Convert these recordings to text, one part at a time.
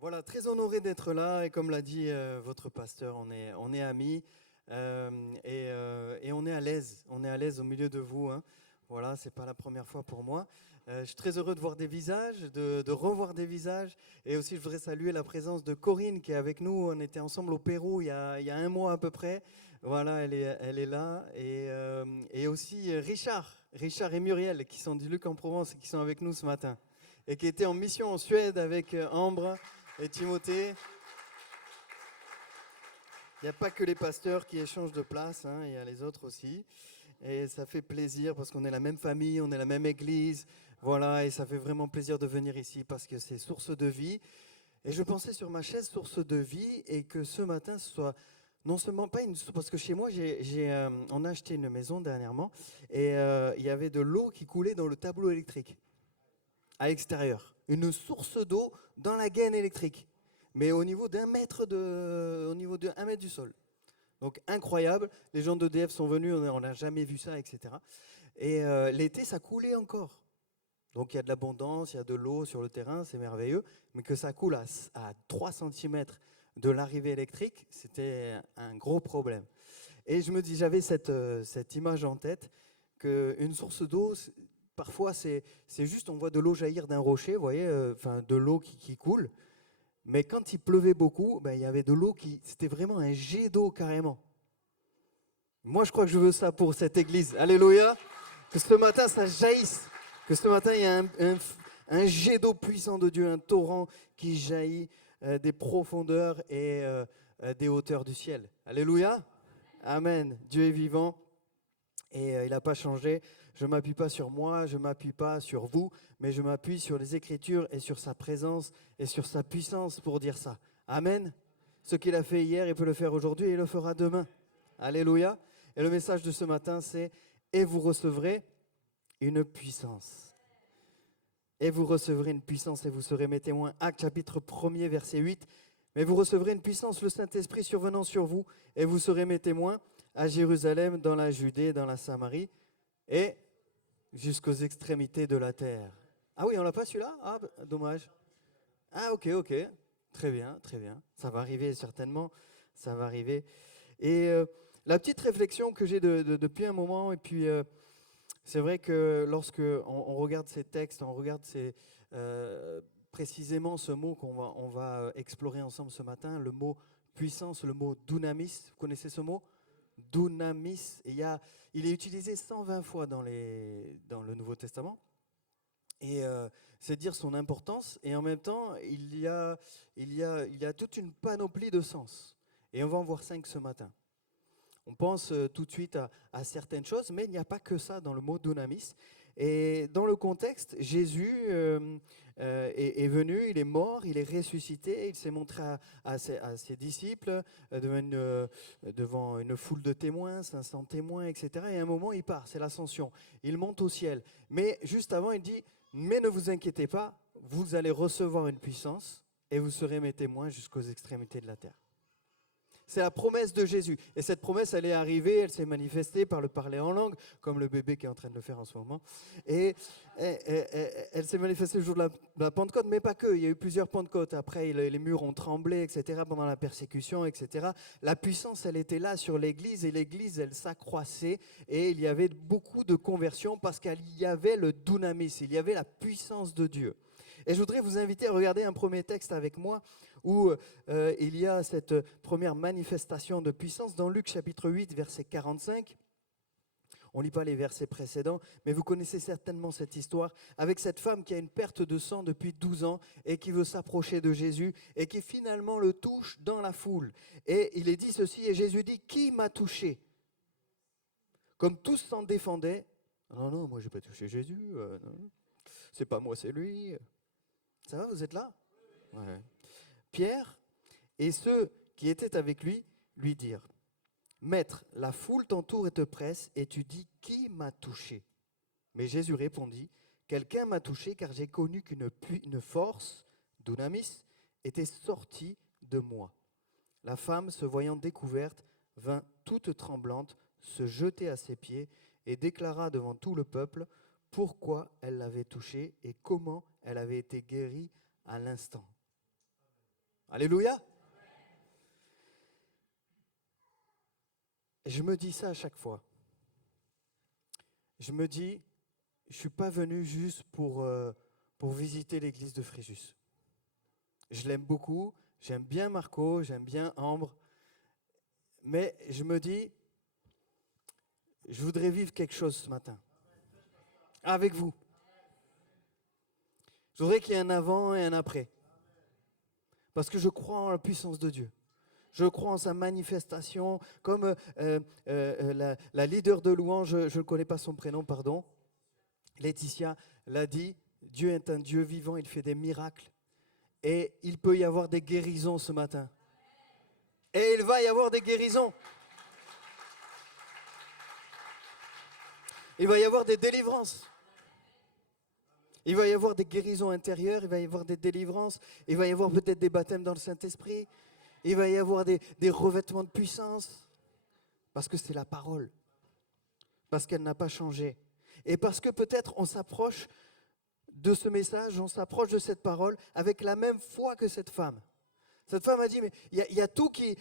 Voilà, très honoré d'être là et comme l'a dit votre pasteur, on est amis et on est à l'aise. On est à l'aise au milieu de vous, hein. Voilà, c'est pas la première fois pour moi. Je suis très heureux de voir des visages, de revoir des visages et aussi je voudrais saluer la présence de Corinne qui est avec nous. On était ensemble au Pérou il y a un mois à peu près. Voilà, elle est là et aussi Richard et Muriel qui sont du Luc en Provence et qui sont avec nous ce matin et qui étaient en mission en Suède avec Ambre et Timothée. Il n'y a pas que les pasteurs qui échangent de place, hein, il y a les autres aussi. Et ça fait plaisir parce qu'on est la même famille, on est la même église. Voilà, et ça fait vraiment plaisir de venir ici parce que c'est source de vie. Et je pensais sur ma chaise source de vie et que ce matin ce soit non seulement pas une source, parce que chez moi on a acheté une maison dernièrement et il y avait de l'eau qui coulait dans le tableau électrique à l'extérieur. Une source d'eau dans la gaine électrique, mais au niveau au niveau de 1 mètre du sol. Donc incroyable, les gens d'EDF sont venus, on n'a jamais vu ça, etc. Et l'été, ça coulait encore. Donc il y a de l'abondance, il y a de l'eau sur le terrain, c'est merveilleux, mais que ça coule à 3 cm de l'arrivée électrique, c'était un gros problème. Et je me dis, j'avais cette image en tête, qu'une source d'eau, parfois c'est juste, on voit de l'eau jaillir d'un rocher, vous voyez, enfin de l'eau qui coule, mais quand il pleuvait beaucoup, ben, il y avait de l'eau c'était vraiment un jet d'eau carrément. Moi, je crois que je veux ça pour cette église. Alléluia. Que ce matin, ça jaillisse. Que ce matin, il y a un jet d'eau puissant de Dieu, un torrent qui jaillit des profondeurs et des hauteurs du ciel. Alléluia. Amen. Dieu est vivant et il n'a pas changé. Je ne m'appuie pas sur moi, je ne m'appuie pas sur vous, mais je m'appuie sur les Écritures et sur sa présence et sur sa puissance pour dire ça. Amen. Ce qu'il a fait hier, il peut le faire aujourd'hui et il le fera demain. Alléluia. Et le message de ce matin, c'est « Et vous recevrez une puissance ». Et vous recevrez une puissance et vous serez mes témoins. Actes chapitre 1er, verset 8. Mais vous recevrez une puissance, le Saint-Esprit survenant sur vous, et vous serez mes témoins à Jérusalem, dans la Judée, dans la Samarie, et jusqu'aux extrémités de la terre. Ah oui, on l'a pas celui-là? Ah, dommage. Ah ok, ok. Très bien, très bien. Ça va arriver certainement, ça va arriver. Et la petite réflexion que j'ai depuis un moment, et puis c'est vrai que lorsque on regarde ces textes, on regarde précisément ce mot on va explorer ensemble ce matin, le mot puissance, le mot dunamis. Vous connaissez ce mot? Dunamis. Et il est utilisé 120 fois dans le Nouveau Testament. Et c'est dire son importance. Et en même temps, il y a toute une panoplie de sens. Et on va en voir 5 ce matin. On pense tout de suite à certaines choses, mais il n'y a pas que ça dans le mot dunamis. Et dans le contexte, Jésus est venu, il est mort, il est ressuscité, il s'est montré à ses disciples devant une foule de témoins, 500 témoins, etc. Et à un moment, il part, c'est l'ascension. Il monte au ciel. Mais juste avant, il dit, mais ne vous inquiétez pas, vous allez recevoir une puissance et vous serez mes témoins jusqu'aux extrémités de la terre. C'est la promesse de Jésus. Et cette promesse, elle est arrivée, elle s'est manifestée par le parler en langue, comme le bébé qui est en train de le faire en ce moment. Et elle s'est manifestée le jour de la Pentecôte, mais pas que. Il y a eu plusieurs Pentecôtes. Après, les murs ont tremblé, etc., pendant la persécution, etc. La puissance, elle était là sur l'Église, et l'Église, elle s'accroissait. Et il y avait beaucoup de conversions parce qu'il y avait le dunamis, il y avait la puissance de Dieu. Et je voudrais vous inviter à regarder un premier texte avec moi où il y a cette première manifestation de puissance dans Luc chapitre 8, verset 45. On ne lit pas les versets précédents, mais vous connaissez certainement cette histoire avec cette femme qui a une perte de sang depuis 12 ans et qui veut s'approcher de Jésus et qui finalement le touche dans la foule. Et il est dit ceci, et Jésus dit, « Qui m'a touché ?» Comme tous s'en défendaient, « Non, non, moi je n'ai pas touché Jésus, non. C'est pas moi, c'est lui. » Ça va, vous êtes là? Ouais. Pierre et ceux qui étaient avec lui lui dirent, « Maître, la foule t'entoure et te presse, et tu dis, qui m'a touché ?» Mais Jésus répondit, « Quelqu'un m'a touché, car j'ai connu qu'une force, dunamis, était sortie de moi. » La femme, se voyant découverte, vint toute tremblante, se jeter à ses pieds, et déclara devant tout le peuple pourquoi elle l'avait touché et comment elle avait été guérie à l'instant. Alléluia. Et je me dis ça à chaque fois. Je me dis, je ne suis pas venu juste pour visiter l'église de Fréjus. Je l'aime beaucoup, j'aime bien Marco, j'aime bien Ambre, mais je me dis, je voudrais vivre quelque chose ce matin, avec vous. Je voudrais qu'il y ait un avant et un après, parce que je crois en la puissance de Dieu. Je crois en sa manifestation, comme la leader de louange, je ne connais pas son prénom, pardon, Laetitia l'a dit, Dieu est un Dieu vivant, il fait des miracles. Et il peut y avoir des guérisons ce matin. Et il va y avoir des guérisons. Il va y avoir des délivrances. Il va y avoir des guérisons intérieures, il va y avoir des délivrances, il va y avoir peut-être des baptêmes dans le Saint-Esprit, il va y avoir des revêtements de puissance. Parce que c'est la parole. Parce qu'elle n'a pas changé. Et parce que peut-être on s'approche de ce message, on s'approche de cette parole avec la même foi que cette femme. Cette femme a dit, mais il y a tout qui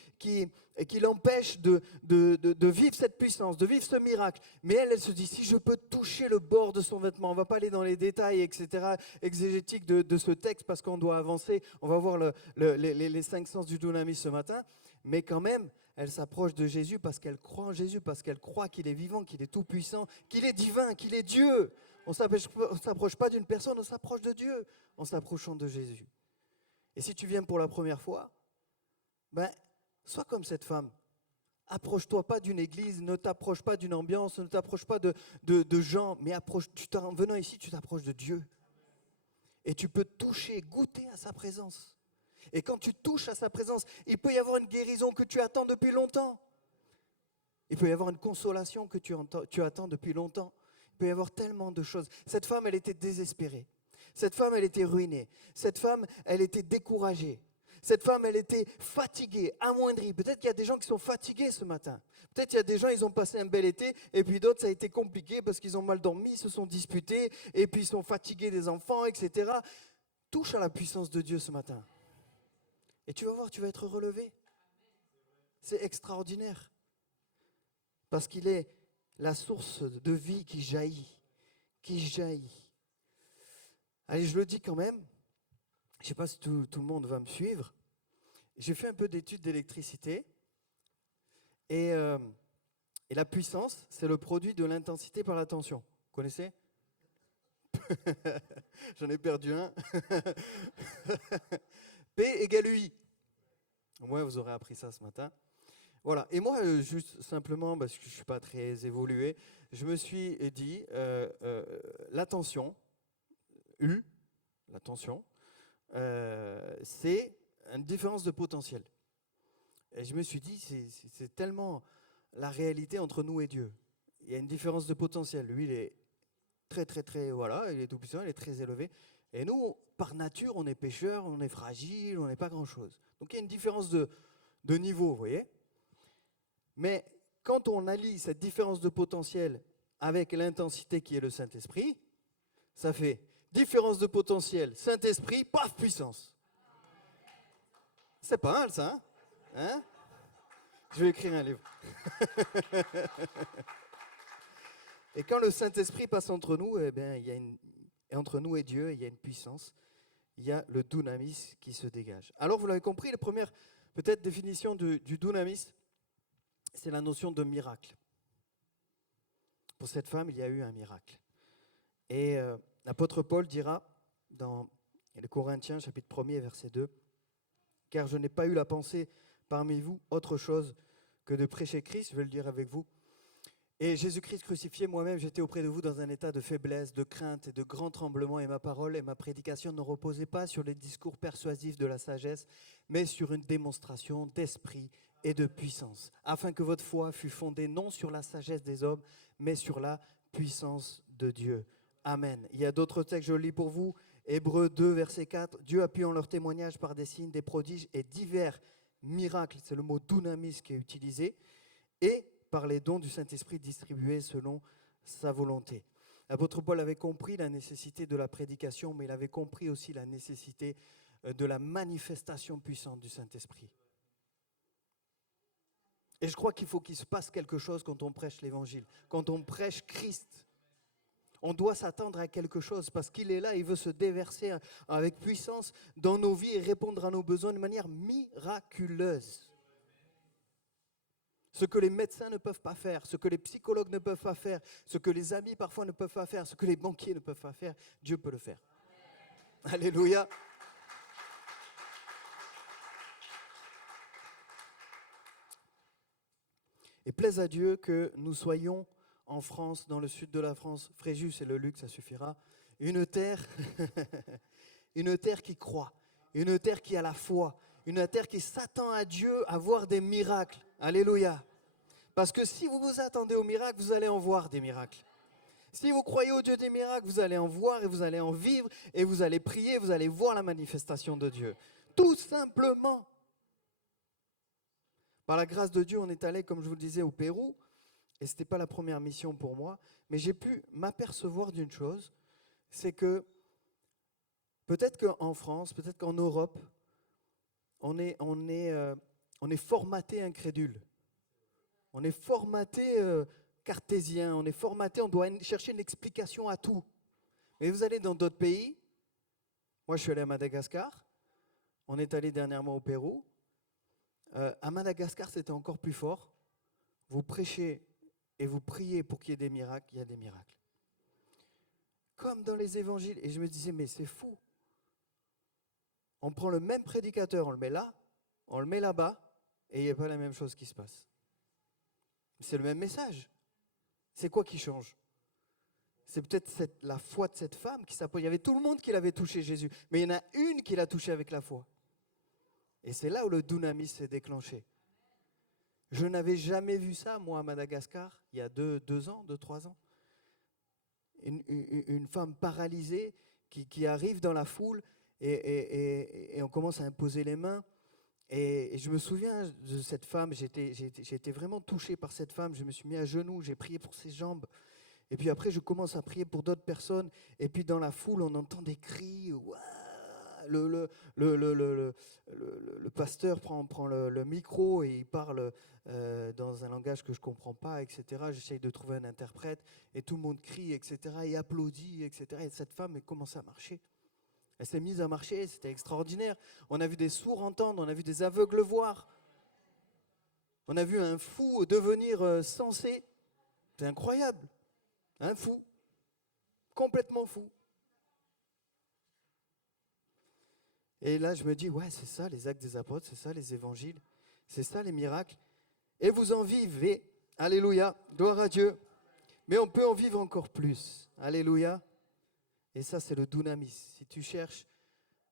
l'empêche de vivre cette puissance, de vivre ce miracle. Mais elle se dit, si je peux toucher le bord de son vêtement, on ne va pas aller dans les détails, etc., exégétiques de ce texte parce qu'on doit avancer. On va voir les 5 sens du dunamis ce matin. Mais quand même, elle s'approche de Jésus parce qu'elle croit en Jésus, parce qu'elle croit qu'il est vivant, qu'il est tout puissant, qu'il est divin, qu'il est Dieu. On ne s'approche pas d'une personne, on s'approche de Dieu en s'approchant de Jésus. Et si tu viens pour la première fois, ben, sois comme cette femme. Approche-toi pas d'une église, ne t'approche pas d'une ambiance, ne t'approche pas de gens, mais en venant ici, tu t'approches de Dieu. Et tu peux toucher, goûter à sa présence. Et quand tu touches à sa présence, il peut y avoir une guérison que tu attends depuis longtemps. Il peut y avoir une consolation que tu attends depuis longtemps. Il peut y avoir tellement de choses. Cette femme, elle était désespérée. Cette femme, elle était ruinée. Cette femme, elle était découragée. Cette femme, elle était fatiguée, amoindrie. Peut-être qu'il y a des gens qui sont fatigués ce matin. Peut-être qu'il y a des gens, ils ont passé un bel été, et puis d'autres, ça a été compliqué parce qu'ils ont mal dormi, ils se sont disputés, et puis ils sont fatigués des enfants, etc. Touche à la puissance de Dieu ce matin. Et tu vas voir, tu vas être relevé. C'est extraordinaire. Parce qu'il est la source de vie qui jaillit. Qui jaillit. Allez, je le dis quand même. Je ne sais pas si tout le monde va me suivre. J'ai fait un peu d'études d'électricité. Et la puissance, c'est le produit de l'intensité par la tension. Vous connaissez? J'en ai perdu un. P égale UI. Au moins, vous aurez appris ça ce matin. Voilà. Et moi, juste simplement, parce que je ne suis pas très évolué, je me suis dit, la tension, U, la tension, c'est une différence de potentiel. Et je me suis dit, c'est tellement la réalité entre nous et Dieu. Il y a une différence de potentiel. Lui, il est très, voilà, il est tout puissant, il est très élevé. Et nous, par nature, on est pécheurs, on est fragile, on n'est pas grand-chose. Donc il y a une différence de niveau, vous voyez. Mais quand on allie cette différence de potentiel avec l'intensité qui est le Saint-Esprit, ça fait différence de potentiel, Saint-Esprit, paf, puissance. C'est pas mal ça, hein? Je vais écrire un livre. Et quand le Saint-Esprit passe entre nous, eh bien, entre nous et Dieu, il y a une puissance, il y a le dunamis qui se dégage. Alors, vous l'avez compris, la première peut-être définition du dunamis, c'est la notion de miracle. Pour cette femme, il y a eu un miracle. Et l'apôtre Paul dira dans les Corinthiens, chapitre 1er, verset 2, « Car je n'ai pas eu la pensée parmi vous autre chose que de prêcher Christ, je vais le dire avec vous. Et Jésus-Christ crucifié, moi-même, j'étais auprès de vous dans un état de faiblesse, de crainte et de grand tremblement, et ma parole et ma prédication ne reposaient pas sur les discours persuasifs de la sagesse, mais sur une démonstration d'esprit et de puissance, afin que votre foi fût fondée non sur la sagesse des hommes, mais sur la puissance de Dieu. » Amen. Il y a d'autres textes, je le lis pour vous. Hébreux 2, verset 4. « Dieu appuyant leur témoignage par des signes, des prodiges et divers miracles », c'est le mot dunamis qui est utilisé, et par les dons du Saint-Esprit distribués selon sa volonté. L'apôtre Paul avait compris la nécessité de la prédication, mais il avait compris aussi la nécessité de la manifestation puissante du Saint-Esprit. Et je crois qu'il faut qu'il se passe quelque chose quand on prêche l'Évangile, quand on prêche Christ. On doit s'attendre à quelque chose parce qu'il est là, il veut se déverser avec puissance dans nos vies et répondre à nos besoins de manière miraculeuse. Ce que les médecins ne peuvent pas faire, ce que les psychologues ne peuvent pas faire, ce que les amis parfois ne peuvent pas faire, ce que les banquiers ne peuvent pas faire, Dieu peut le faire. Alléluia. Et plaise à Dieu que nous soyons en France, dans le sud de la France, Fréjus et le Luc, ça suffira, une terre, une terre qui croit, une terre qui a la foi, une terre qui s'attend à Dieu à voir des miracles. Alléluia. Parce que si vous vous attendez aux miracles, vous allez en voir des miracles. Si vous croyez au Dieu des miracles, vous allez en voir et vous allez en vivre et vous allez prier, vous allez voir la manifestation de Dieu. Tout simplement. Par la grâce de Dieu, on est allé, comme je vous le disais, au Pérou. Et ce n'était pas la première mission pour moi. Mais j'ai pu m'apercevoir d'une chose. C'est que peut-être qu'en France, peut-être qu'en Europe, on est formaté incrédule. On est formaté cartésien. On est formaté, on doit chercher une explication à tout. Mais vous allez dans d'autres pays. Moi, je suis allé à Madagascar. On est allé dernièrement au Pérou. À Madagascar, c'était encore plus fort. Vous prêchez et vous priez pour qu'il y ait des miracles, il y a des miracles. Comme dans les évangiles. Et je me disais, mais c'est fou. On prend le même prédicateur, on le met là, on le met là-bas, et il n'y a pas la même chose qui se passe. C'est le même message. C'est quoi qui change? C'est peut-être la foi de cette femme qui s'appelle. Il y avait tout le monde qui l'avait touché, Jésus. Mais il y en a une qui l'a touché avec la foi. Et c'est là où le dunamis s'est déclenché. Je n'avais jamais vu ça, moi, à Madagascar, il y a 3 ans. Une femme paralysée qui arrive dans la foule et on commence à imposer les mains. Et je me souviens de cette femme, j'ai été vraiment touché par cette femme. Je me suis mis à genoux, j'ai prié pour ses jambes. Et puis après, je commence à prier pour d'autres personnes. Et puis dans la foule, on entend des cris. Ouah, le pasteur prend le micro et il parle dans un langage que je ne comprends pas, etc. J'essaye de trouver un interprète et tout le monde crie, etc. et applaudit, etc. Et cette femme, elle commence à marcher. Elle s'est mise à marcher, c'était extraordinaire. On a vu des sourds entendre, on a vu des aveugles voir. On a vu un fou devenir sensé. C'est incroyable. Un fou. Complètement fou. Et là, je me dis, ouais, c'est ça les actes des apôtres, c'est ça les évangiles, c'est ça les miracles. Et vous en vivez. Alléluia. Gloire à Dieu. Mais on peut en vivre encore plus. Alléluia. Et ça, c'est le dunamis. Si tu cherches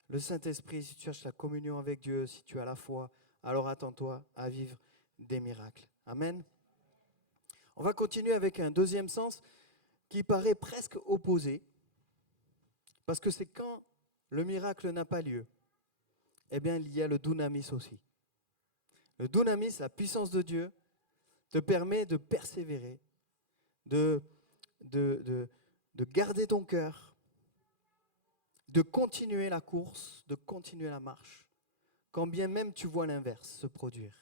le Saint-Esprit, si tu cherches la communion avec Dieu, si tu as la foi, alors attends-toi à vivre des miracles. Amen. On va continuer avec un deuxième sens qui paraît presque opposé. Parce que c'est quand le miracle n'a pas lieu, eh bien, il y a le dunamis aussi. Le dunamis, la puissance de Dieu, te permet de persévérer, de garder ton cœur, de continuer la course, de continuer la marche, quand bien même tu vois l'inverse se produire,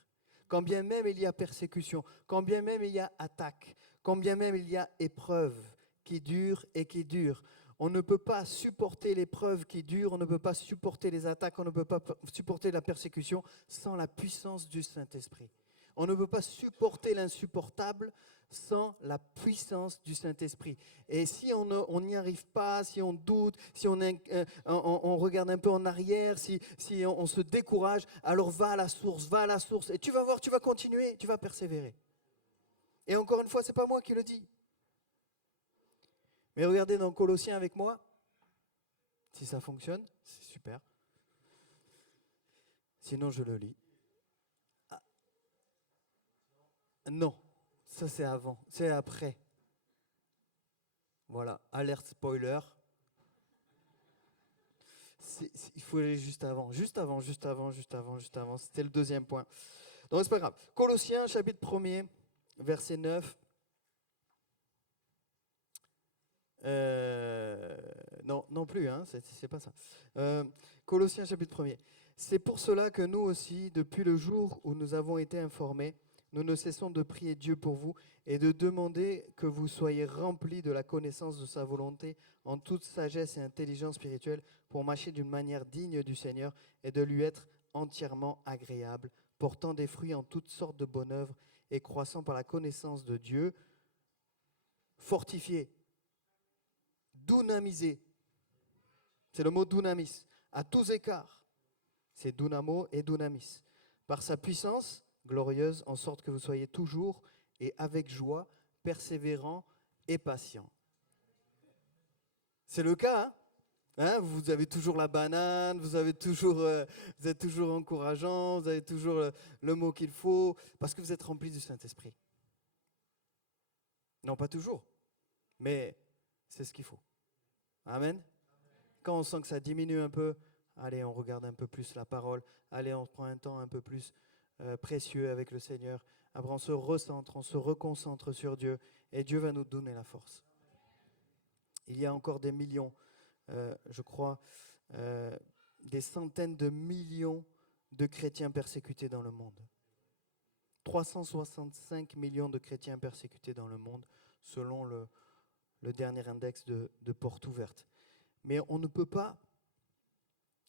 quand bien même il y a persécution, quand bien même il y a attaque, quand bien même il y a épreuve qui dure et qui dure. On ne peut pas supporter l'épreuve qui dure, on ne peut pas supporter les attaques, on ne peut pas supporter la persécution sans la puissance du Saint-Esprit. On ne peut pas supporter l'insupportable sans la puissance du Saint-Esprit. Et si on n'y arrive pas, si on doute, si on regarde un peu en arrière, si on se décourage, alors va à la source. Et tu vas voir, tu vas continuer, tu vas persévérer. Et encore une fois, ce n'est pas moi qui le dis. Mais regardez dans Colossiens avec moi. Si ça fonctionne, c'est super. Sinon, je le lis. Ah. Non, ça c'est avant, c'est après. Voilà, alerte spoiler. Il faut aller juste avant. C'était le deuxième point. Donc c'est pas grave. Colossiens, chapitre 1er, verset 9. Non, non plus, hein, c'est pas ça. Colossiens chapitre 1er. C'est pour cela que nous aussi, depuis le jour où nous avons été informés, nous ne cessons de prier Dieu pour vous et de demander que vous soyez remplis de la connaissance de sa volonté en toute sagesse et intelligence spirituelle pour marcher d'une manière digne du Seigneur et de lui être entièrement agréable, portant des fruits en toutes sortes de bonnes œuvres et croissant par la connaissance de Dieu, fortifié, dunamisé. C'est le mot dunamis, à tous écarts. C'est dunamo et dunamis. Par sa puissance glorieuse, en sorte que vous soyez toujours et avec joie, persévérants et patients. C'est le cas, hein? Vous avez toujours la banane, vous êtes toujours encourageant, vous avez toujours le mot qu'il faut, parce que vous êtes remplis du Saint-Esprit. Non, pas toujours, mais c'est ce qu'il faut. Amen. Quand on sent que ça diminue un peu, allez, on regarde un peu plus la parole. Allez, on prend un temps un peu plus précieux avec le Seigneur. Après, on se recentre, on se reconcentre sur Dieu. Et Dieu va nous donner la force. Il y a encore des millions, je crois, des centaines de millions de chrétiens persécutés dans le monde. 365 millions de chrétiens persécutés dans le monde, selon le dernier index de Portes Ouvertes. Mais on ne peut pas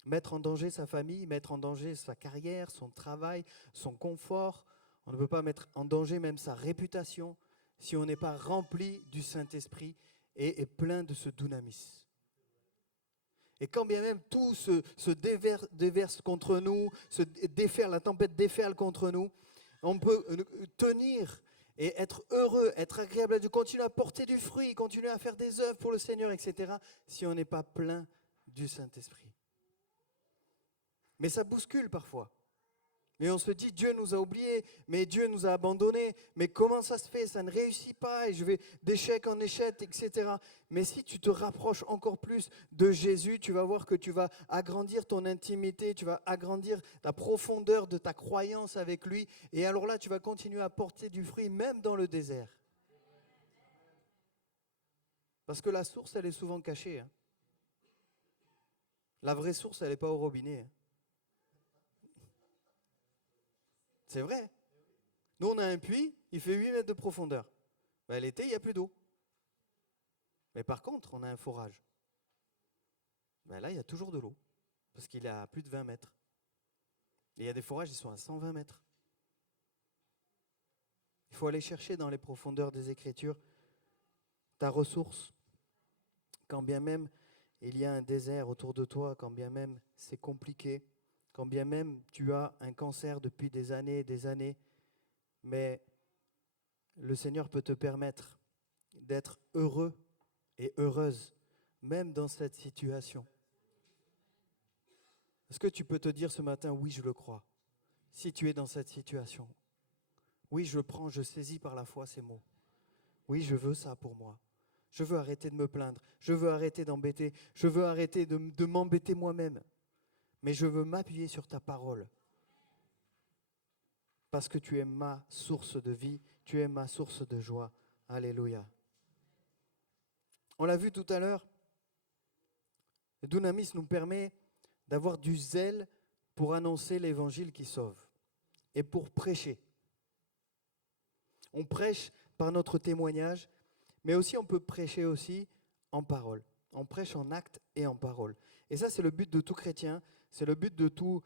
mettre en danger sa famille, mettre en danger sa carrière, son travail, son confort. On ne peut pas mettre en danger même sa réputation si on n'est pas rempli du Saint-Esprit et plein de ce dunamis. Et quand bien même tout se déverse contre nous, la tempête déferle contre nous, on peut tenir et être heureux, être agréable à Dieu, continuer à porter du fruit, continuer à faire des œuvres pour le Seigneur, etc., si on n'est pas plein du Saint-Esprit. Mais ça bouscule parfois. Mais on se dit, Dieu nous a oubliés, mais Dieu nous a abandonnés, mais comment ça se fait? Ça ne réussit pas et je vais d'échec en échec, etc. Mais si tu te rapproches encore plus de Jésus, tu vas voir que tu vas agrandir ton intimité, tu vas agrandir la profondeur de ta croyance avec lui. Et alors là, tu vas continuer à porter du fruit, même dans le désert. Parce que la source, elle est souvent cachée. Hein. La vraie source, elle n'est pas au robinet. Hein. C'est vrai. Nous, on a un puits, il fait 8 mètres de profondeur. Ben, l'été, il n'y a plus d'eau. Mais par contre, on a un forage. Ben, là, il y a toujours de l'eau. Parce qu'il est à plus de 20 mètres. Et il y a des forages, ils sont à 120 mètres. Il faut aller chercher dans les profondeurs des Écritures ta ressource. Quand bien même il y a un désert autour de toi, quand bien même c'est compliqué, quand bien même tu as un cancer depuis des années, mais le Seigneur peut te permettre d'être heureux et heureuse, même dans cette situation. Est-ce que tu peux te dire ce matin, oui, je le crois, si tu es dans cette situation? Oui, je prends, je saisis par la foi ces mots. Oui, je veux ça pour moi. Je veux arrêter de me plaindre. Je veux arrêter d'embêter. Je veux arrêter de m'embêter moi-même. Mais je veux m'appuyer sur ta parole. Parce que tu es ma source de vie. Tu es ma source de joie. Alléluia. On l'a vu tout à l'heure. Le dunamis nous permet d'avoir du zèle pour annoncer l'évangile qui sauve. Et pour prêcher. On prêche par notre témoignage. Mais aussi, on peut prêcher aussi en parole. On prêche en acte et en parole. Et ça, c'est le but de tout chrétien. C'est le but de tout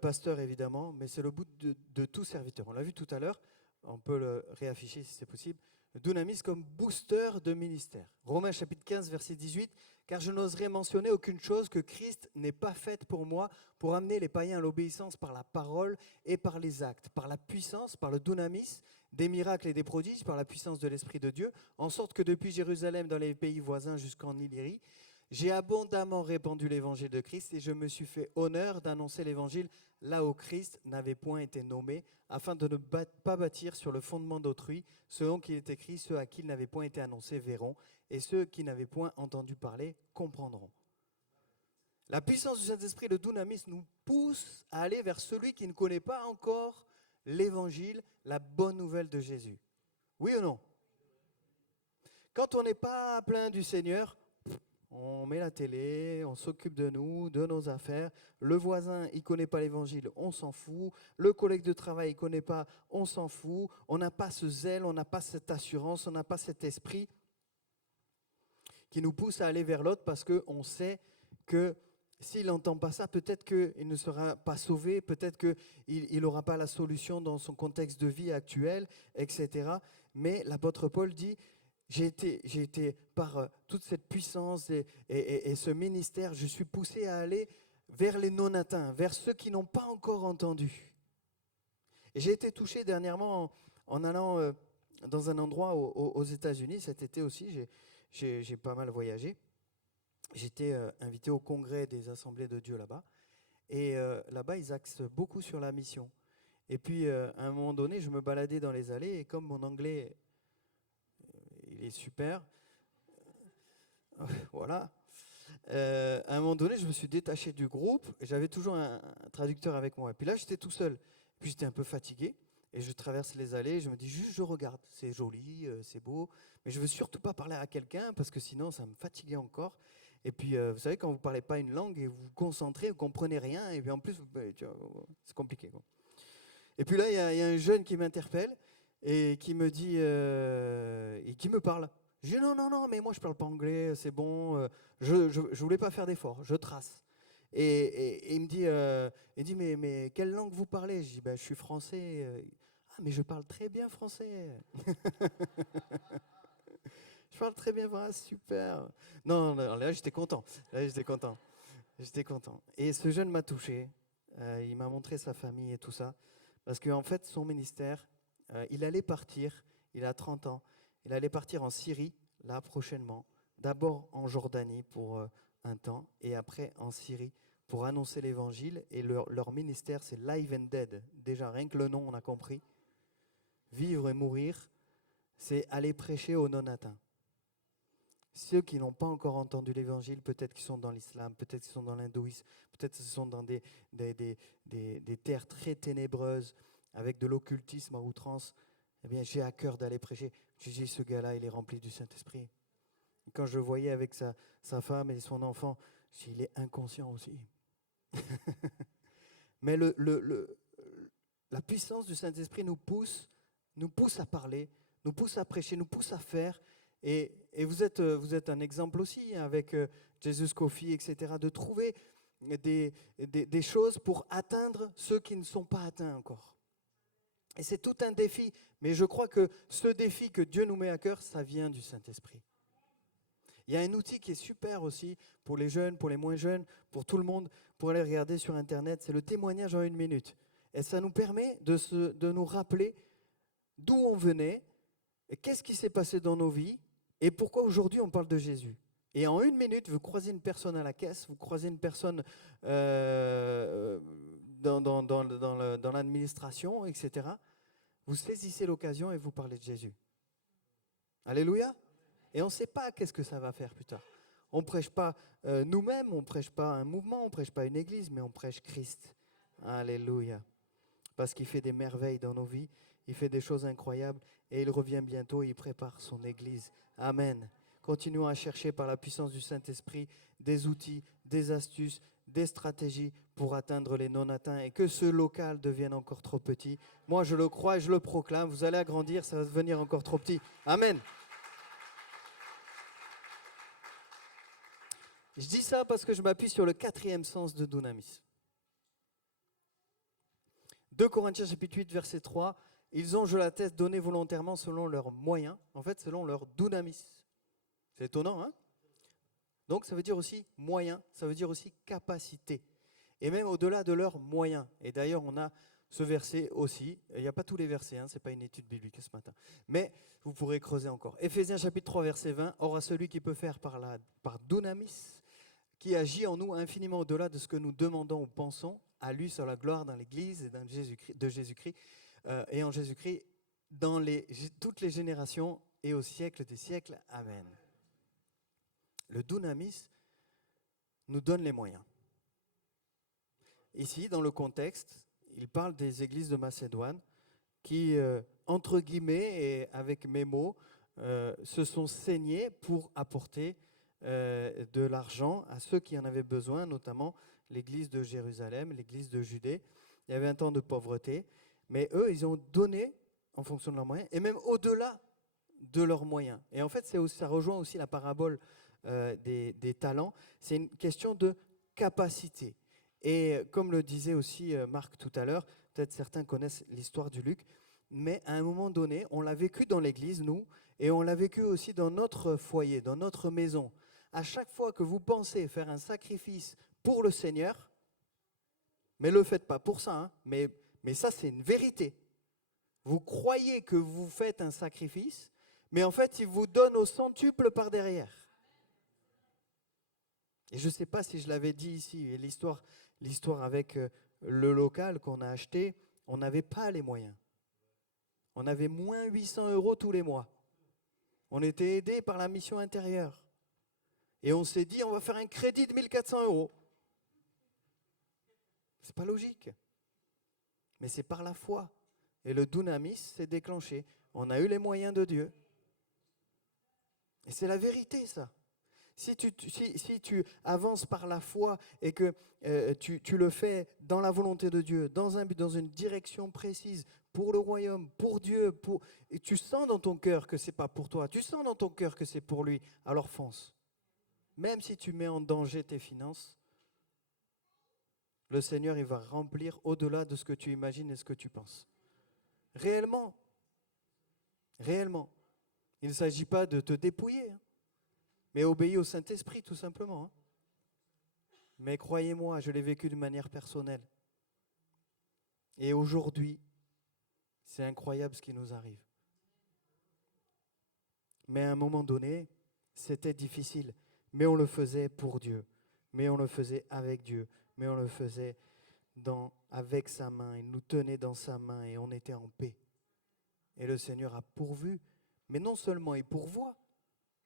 pasteur, évidemment, mais c'est le but de tout serviteur. On l'a vu tout à l'heure. On peut le réafficher si c'est possible. Le dunamis comme booster de ministère. Romains chapitre 15, verset 18. « Car je n'oserais mentionner aucune chose que Christ n'ait pas faite pour moi, pour amener les païens à l'obéissance par la parole et par les actes, par la puissance, par le dunamis, des miracles et des prodiges, par la puissance de l'Esprit de Dieu, en sorte que depuis Jérusalem, dans les pays voisins jusqu'en Illyrie, j'ai abondamment répandu l'évangile de Christ et je me suis fait honneur d'annoncer l'évangile là où Christ n'avait point été nommé, afin de ne pas bâtir sur le fondement d'autrui, selon qu'il est écrit, ceux à qui il n'avait point été annoncé verront, et ceux qui n'avaient point entendu parler comprendront. » La puissance du Saint-Esprit, le dunamis, nous pousse à aller vers celui qui ne connaît pas encore l'évangile, la bonne nouvelle de Jésus. Oui ou non? Quand on n'est pas plein du Seigneur, on met la télé, on s'occupe de nous, de nos affaires. Le voisin, il ne connaît pas l'évangile, on s'en fout. Le collègue de travail, il ne connaît pas, on s'en fout. On n'a pas ce zèle, on n'a pas cette assurance, on n'a pas cet esprit qui nous pousse à aller vers l'autre parce qu'on sait que s'il n'entend pas ça, peut-être qu'il ne sera pas sauvé, peut-être qu'il n'aura pas la solution dans son contexte de vie actuel, etc. Mais l'apôtre Paul dit, j'ai été par toute cette puissance et ce ministère, je suis poussé à aller vers les non-atteints, vers ceux qui n'ont pas encore entendu. Et j'ai été touché dernièrement en allant dans un endroit aux États-Unis, cet été aussi, j'ai pas mal voyagé. J'étais invité au congrès des Assemblées de Dieu là-bas. Et là-bas, ils axent beaucoup sur la mission. Et puis, à un moment donné, je me baladais dans les allées et comme mon anglais, il est super, voilà. À un moment donné, je me suis détaché du groupe et j'avais toujours un traducteur avec moi. Et puis là, j'étais tout seul. Puis j'étais un peu fatigué et je traverse les allées. Je me dis juste, je regarde. C'est joli, c'est beau. Mais je ne veux surtout pas parler à quelqu'un parce que sinon, ça me fatiguait encore. Et puis, vous savez, quand vous ne parlez pas une langue et vous vous concentrez, vous ne comprenez rien. Et puis en plus, c'est compliqué, quoi. Et puis là, il y a un jeune qui m'interpelle et qui me dit, et qui me parle. Je dis non, mais moi je parle pas anglais, c'est bon, je voulais pas faire d'efforts, je trace. Et il me dit mais quelle langue vous parlez? Je dis je suis français. Ah mais je parle très bien français. Je parle très bien français, super. Non, là j'étais content, j'étais content. Et ce jeune m'a touché, il m'a montré sa famille et tout ça, parce qu'en fait son ministère, il allait partir, il a 30 ans, il allait partir en Syrie, là prochainement, d'abord en Jordanie pour un temps, et après en Syrie pour annoncer l'évangile. Et leur ministère, c'est Live and Dead. Déjà, rien que le nom, on a compris. Vivre et mourir, c'est aller prêcher aux non-atteints. Ceux qui n'ont pas encore entendu l'évangile, peut-être qu'ils sont dans l'islam, peut-être qu'ils sont dans l'hindouisme, peut-être qu'ils sont dans des terres très ténébreuses, avec de l'occultisme à outrance. Eh bien, j'ai à cœur d'aller prêcher. Je dis, ce gars-là, il est rempli du Saint-Esprit. Quand je le voyais avec sa femme et son enfant, je dis, il est inconscient aussi. Mais la puissance du Saint-Esprit nous pousse à parler, nous pousse à prêcher, nous pousse à faire. Et vous êtes un exemple aussi avec Jesus Coffee, etc., de trouver des choses pour atteindre ceux qui ne sont pas atteints encore. Et c'est tout un défi, mais je crois que ce défi que Dieu nous met à cœur, ça vient du Saint-Esprit. Il y a un outil qui est super aussi pour les jeunes, pour les moins jeunes, pour tout le monde, pour aller regarder sur Internet, c'est le témoignage en 1 minute. Et ça nous permet de nous rappeler d'où on venait, et qu'est-ce qui s'est passé dans nos vies, et pourquoi aujourd'hui on parle de Jésus. Et en 1 minute, vous croisez une personne à la caisse, vous croisez une personne dans l'administration, etc. Vous saisissez l'occasion et vous parlez de Jésus. Alléluia. Et on ne sait pas qu'est-ce que ça va faire plus tard. On ne prêche pas nous-mêmes, on ne prêche pas un mouvement, on ne prêche pas une église, mais on prêche Christ. Alléluia. Parce qu'il fait des merveilles dans nos vies, il fait des choses incroyables et il revient bientôt et il prépare son église. Amen. Continuons à chercher par la puissance du Saint-Esprit des outils, des astuces, des stratégies pour atteindre les non-atteints et que ce local devienne encore trop petit. Moi, je le crois et je le proclame. Vous allez agrandir, ça va devenir encore trop petit. Amen. Je dis ça parce que je m'appuie sur le 4e sens de Dunamis. 2 Corinthiens chapitre 8, verset 3. Ils ont, je l'atteste, donné volontairement selon leurs moyens, en fait selon leur Dunamis. C'est étonnant, hein? Donc ça veut dire aussi moyen, ça veut dire aussi capacité. Et même au-delà de leurs moyens. Et d'ailleurs, on a ce verset aussi. Il n'y a pas tous les versets, hein, ce n'est pas une étude biblique ce matin. Mais vous pourrez creuser encore. Éphésiens chapitre 3, verset 20. Or à celui qui peut faire par Dunamis, qui agit en nous infiniment au-delà de ce que nous demandons ou pensons, à lui sur la gloire dans l'Église et de Jésus-Christ, et en Jésus-Christ dans toutes les générations et au siècle des siècles. Amen. Le Dunamis nous donne les moyens. Ici, dans le contexte, il parle des églises de Macédoine qui, entre guillemets et avec mes mots, se sont saignées pour apporter de l'argent à ceux qui en avaient besoin, notamment l'église de Jérusalem, l'église de Judée. Il y avait un temps de pauvreté, mais eux, ils ont donné en fonction de leurs moyens, et même au-delà de leurs moyens. Et en fait, ça rejoint aussi la parabole des talents. C'est une question de capacité. Et comme le disait aussi Marc tout à l'heure, peut-être certains connaissent l'histoire du Luc, mais à un moment donné, on l'a vécu dans l'église, nous, et on l'a vécu aussi dans notre foyer, dans notre maison. À chaque fois que vous pensez faire un sacrifice pour le Seigneur, mais ne le faites pas pour ça, hein, mais ça c'est une vérité. Vous croyez que vous faites un sacrifice, mais en fait, il vous donne au centuple par derrière. Et je ne sais pas si je l'avais dit ici, et l'histoire avec le local qu'on a acheté, on n'avait pas les moyens. On avait moins 800 € tous les mois. On était aidé par la mission intérieure. Et on s'est dit, on va faire un crédit de 1400 €. C'est pas logique. Mais c'est par la foi. Et le dunamis s'est déclenché. On a eu les moyens de Dieu. Et c'est la vérité, ça. Si tu avances par la foi et que tu le fais dans la volonté de Dieu, dans une direction précise, pour le royaume, pour Dieu, et tu sens dans ton cœur que ce n'est pas pour toi, tu sens dans ton cœur que c'est pour lui, alors fonce. Même si tu mets en danger tes finances, le Seigneur, il va remplir au-delà de ce que tu imagines et ce que tu penses. Réellement. Réellement. Il ne s'agit pas de te dépouiller, hein, mais obéis au Saint-Esprit, tout simplement. Hein. Mais croyez-moi, je l'ai vécu de manière personnelle. Et aujourd'hui, c'est incroyable ce qui nous arrive. Mais à un moment donné, c'était difficile. Mais on le faisait pour Dieu. Mais on le faisait avec Dieu. Mais on le faisait avec sa main. Il nous tenait dans sa main et on était en paix. Et le Seigneur a pourvu. Mais non seulement il pourvoit,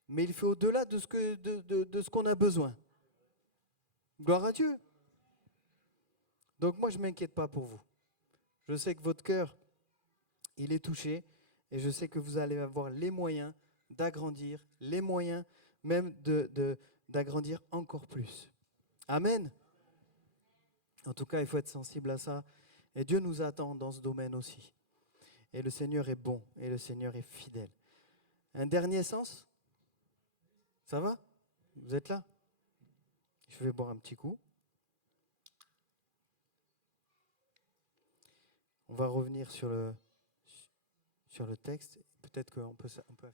mais il fait au-delà de ce qu'on a besoin. Gloire à Dieu. Donc moi, je ne m'inquiète pas pour vous. Je sais que votre cœur, il est touché, et je sais que vous allez avoir les moyens d'agrandir, les moyens même d'agrandir encore plus. Amen. En tout cas, il faut être sensible à ça. Et Dieu nous attend dans ce domaine aussi. Et le Seigneur est bon, et le Seigneur est fidèle. Un dernier sens? Ça va? Vous êtes là? Je vais boire un petit coup. On va revenir sur le texte. Peut-être qu'on peut afficher.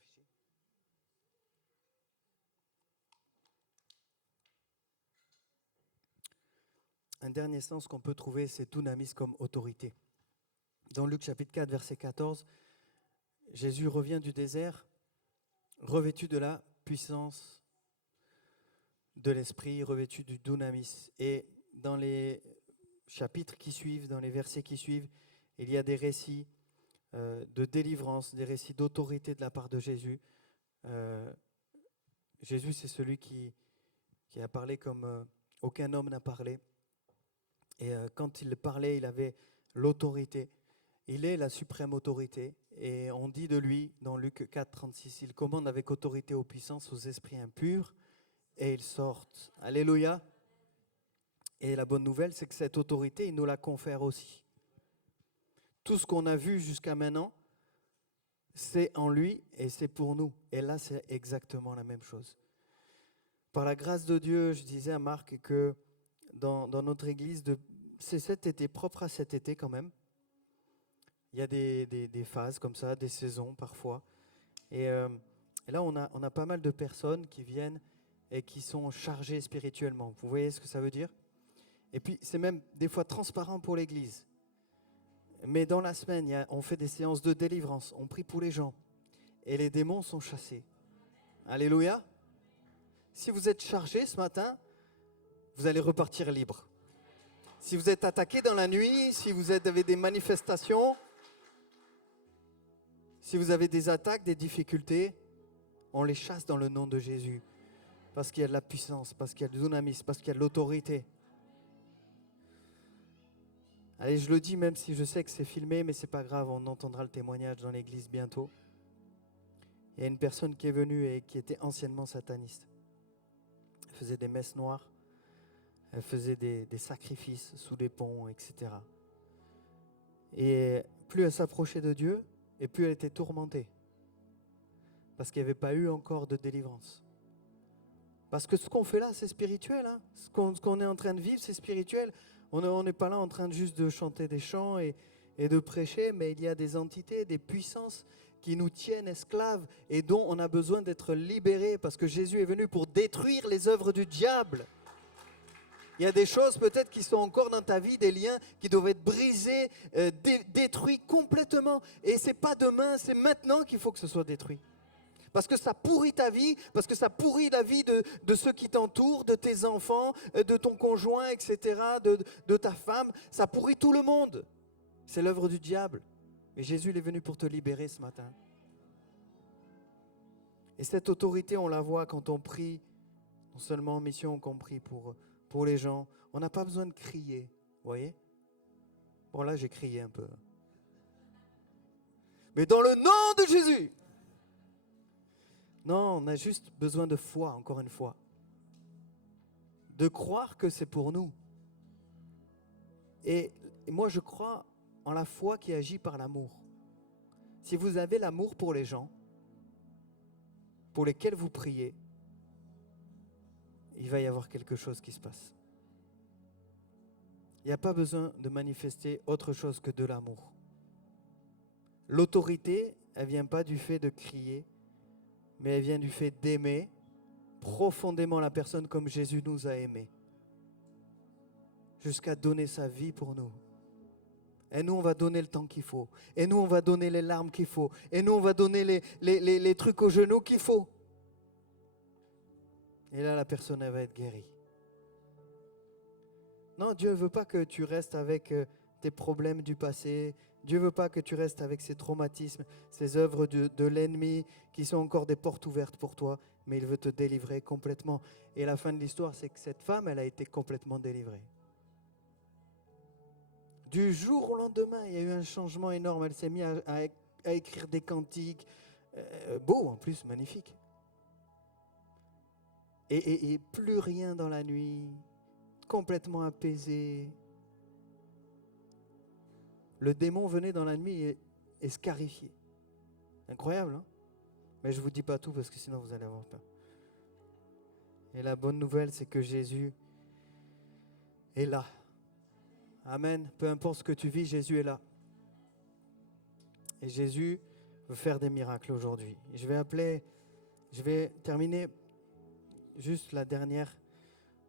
Un dernier sens qu'on peut trouver, c'est dunamis comme autorité. Dans Luc chapitre 4, verset 14, Jésus revient du désert, revêtu de la puissance de l'esprit, revêtu du dunamis. Et dans les chapitres qui suivent, dans les versets qui suivent, il y a des récits de délivrance, des récits d'autorité de la part de Jésus. Jésus, c'est celui qui a parlé comme aucun homme n'a parlé. Et quand il parlait, il avait l'autorité. Il est la suprême autorité. Et on dit de lui, dans Luc 4, 36, il commande avec autorité aux puissances, aux esprits impurs, et ils sortent. Alléluia. Et la bonne nouvelle, c'est que cette autorité, il nous la confère aussi. Tout ce qu'on a vu jusqu'à maintenant, c'est en lui et c'est pour nous. Et là, c'est exactement la même chose. Par la grâce de Dieu, je disais à Marc que dans notre église, c'est cet été, propre à cet été quand même. Il y a des phases comme ça, des saisons parfois. Et là, on a pas mal de personnes qui viennent et qui sont chargées spirituellement. Vous voyez ce que ça veut dire? Et puis, c'est même des fois transparent pour l'église. Mais dans la semaine, on fait des séances de délivrance. On prie pour les gens. Et les démons sont chassés. Alléluia. Si vous êtes chargé ce matin, vous allez repartir libre. Si vous êtes attaqué dans la nuit, si vous avez des manifestations, si vous avez des attaques, des difficultés, on les chasse dans le nom de Jésus. Parce qu'il y a de la puissance, parce qu'il y a du dunamis, parce qu'il y a de l'autorité. Allez, je le dis même si je sais que c'est filmé, mais c'est pas grave, on entendra le témoignage dans l'église bientôt. Il y a une personne qui est venue et qui était anciennement sataniste. Elle faisait des messes noires. Elle faisait des sacrifices sous des ponts, etc. Et plus elle s'approchait de Dieu, et plus elle était tourmentée. Parce qu'il n'y avait pas eu encore de délivrance. Parce que ce qu'on fait là, c'est spirituel. Hein. Ce qu'on est en train de vivre, c'est spirituel. On n'est pas là en train de juste de chanter des chants et de prêcher, mais il y a des entités, des puissances qui nous tiennent esclaves et dont on a besoin d'être libérés parce que Jésus est venu pour détruire les œuvres du diable. Il y a des choses peut-être qui sont encore dans ta vie, des liens qui doivent être brisés, détruits complètement. Et ce n'est pas demain, c'est maintenant qu'il faut que ce soit détruit. Parce que ça pourrit ta vie, parce que ça pourrit la vie de ceux qui t'entourent, de tes enfants, de ton conjoint, etc., de ta femme. Ça pourrit tout le monde. C'est l'œuvre du diable. Mais Jésus il est venu pour te libérer ce matin. Et cette autorité, on la voit quand on prie, non seulement en mission, qu'on prie pour les gens. On n'a pas besoin de crier, vous voyez? Bon là, j'ai crié un peu. Mais dans le nom de Jésus! Non, on a juste besoin de foi, encore une fois. De croire que c'est pour nous. Et moi, je crois en la foi qui agit par l'amour. Si vous avez l'amour pour les gens, pour lesquels vous priez, il va y avoir quelque chose qui se passe. Il n'y a pas besoin de manifester autre chose que de l'amour. L'autorité, elle ne vient pas du fait de crier, mais elle vient du fait d'aimer profondément la personne comme Jésus nous a aimés, jusqu'à donner sa vie pour nous. Et nous, on va donner le temps qu'il faut. Et nous, on va donner les larmes qu'il faut. Et nous, on va donner les trucs aux genoux qu'il faut. Et là, la personne, elle va être guérie. Non, Dieu ne veut pas que tu restes avec tes problèmes du passé. Dieu ne veut pas que tu restes avec ces traumatismes, ces œuvres de l'ennemi qui sont encore des portes ouvertes pour toi. Mais il veut te délivrer complètement. Et la fin de l'histoire, c'est que cette femme, elle a été complètement délivrée. Du jour au lendemain, il y a eu un changement énorme. Elle s'est mise à écrire des cantiques, beaux en plus, magnifiques. Et plus rien dans la nuit, complètement apaisée. Le démon venait dans la nuit et scarifiait. Incroyable, hein? Mais je ne vous dis pas tout parce que sinon vous allez avoir peur. Et la bonne nouvelle, c'est que Jésus est là. Amen. Peu importe ce que tu vis, Jésus est là. Et Jésus veut faire des miracles aujourd'hui. Je vais terminer juste la dernière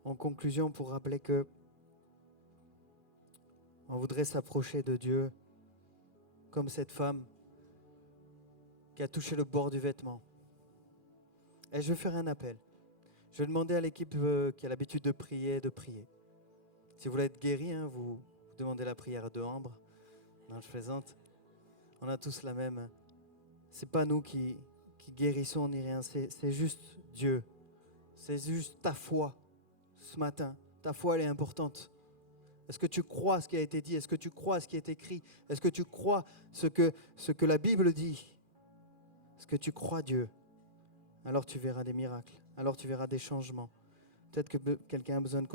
en conclusion pour rappeler que on voudrait s'approcher de Dieu comme cette femme qui a touché le bord du vêtement. Et je vais faire un appel. Je vais demander à l'équipe qui a l'habitude de prier. Si vous voulez être guéri, hein, vous demandez la prière de Ambre. Non, je plaisante. On a tous la même. Hein. C'est pas nous qui guérissons ni rien. C'est juste Dieu. C'est juste ta foi ce matin. Ta foi, elle est importante. Est-ce que tu crois ce qui a été dit? Est-ce que tu crois ce qui est écrit? Est-ce que tu crois ce que la Bible dit? Est-ce que tu crois Dieu? Alors tu verras des miracles. Alors tu verras des changements. Peut-être que quelqu'un a besoin de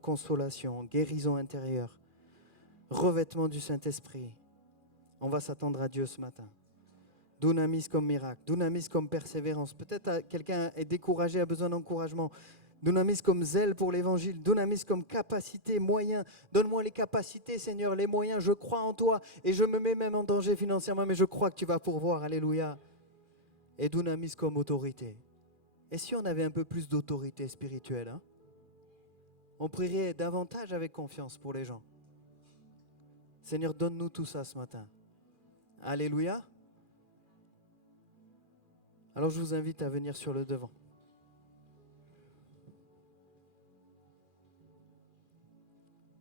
consolation, guérison intérieure, revêtement du Saint-Esprit. On va s'attendre à Dieu ce matin. Dunamis comme miracle, dunamis comme persévérance. Peut-être quelqu'un est découragé, a besoin d'encouragement. Dunamis comme zèle pour l'évangile, dunamis comme capacité, moyens. Donne-moi les capacités, Seigneur, les moyens. Je crois en toi et je me mets même en danger financièrement, mais je crois que tu vas pourvoir. Alléluia. Et dunamis comme autorité. Et si on avait un peu plus d'autorité spirituelle, hein? On prierait davantage avec confiance pour les gens. Seigneur, donne-nous tout ça ce matin. Alléluia. Alors je vous invite à venir sur le devant.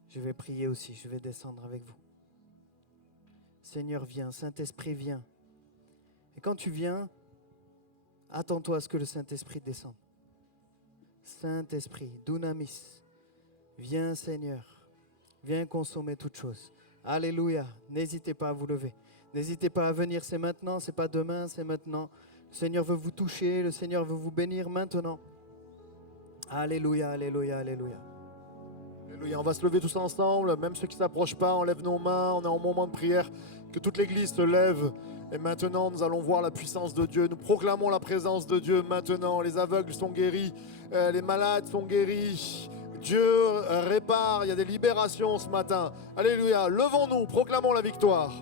Je vais prier aussi, je vais descendre avec vous. Seigneur, viens, Saint-Esprit, viens. Et quand tu viens, attends-toi à ce que le Saint-Esprit descende. Saint-Esprit, dunamis, viens Seigneur, viens consommer toutes choses. Alléluia, n'hésitez pas à vous lever. N'hésitez pas à venir, c'est maintenant, c'est pas demain, c'est maintenant. Le Seigneur veut vous toucher, le Seigneur veut vous bénir maintenant. Alléluia, alléluia, alléluia. Alléluia. On va se lever tous ensemble, même ceux qui ne s'approchent pas, on lève nos mains, on est en moment de prière, que toute l'Église se lève. Et maintenant, nous allons voir la puissance de Dieu. Nous proclamons la présence de Dieu maintenant. Les aveugles sont guéris, les malades sont guéris. Dieu répare, il y a des libérations ce matin. Alléluia, levons-nous, proclamons la victoire.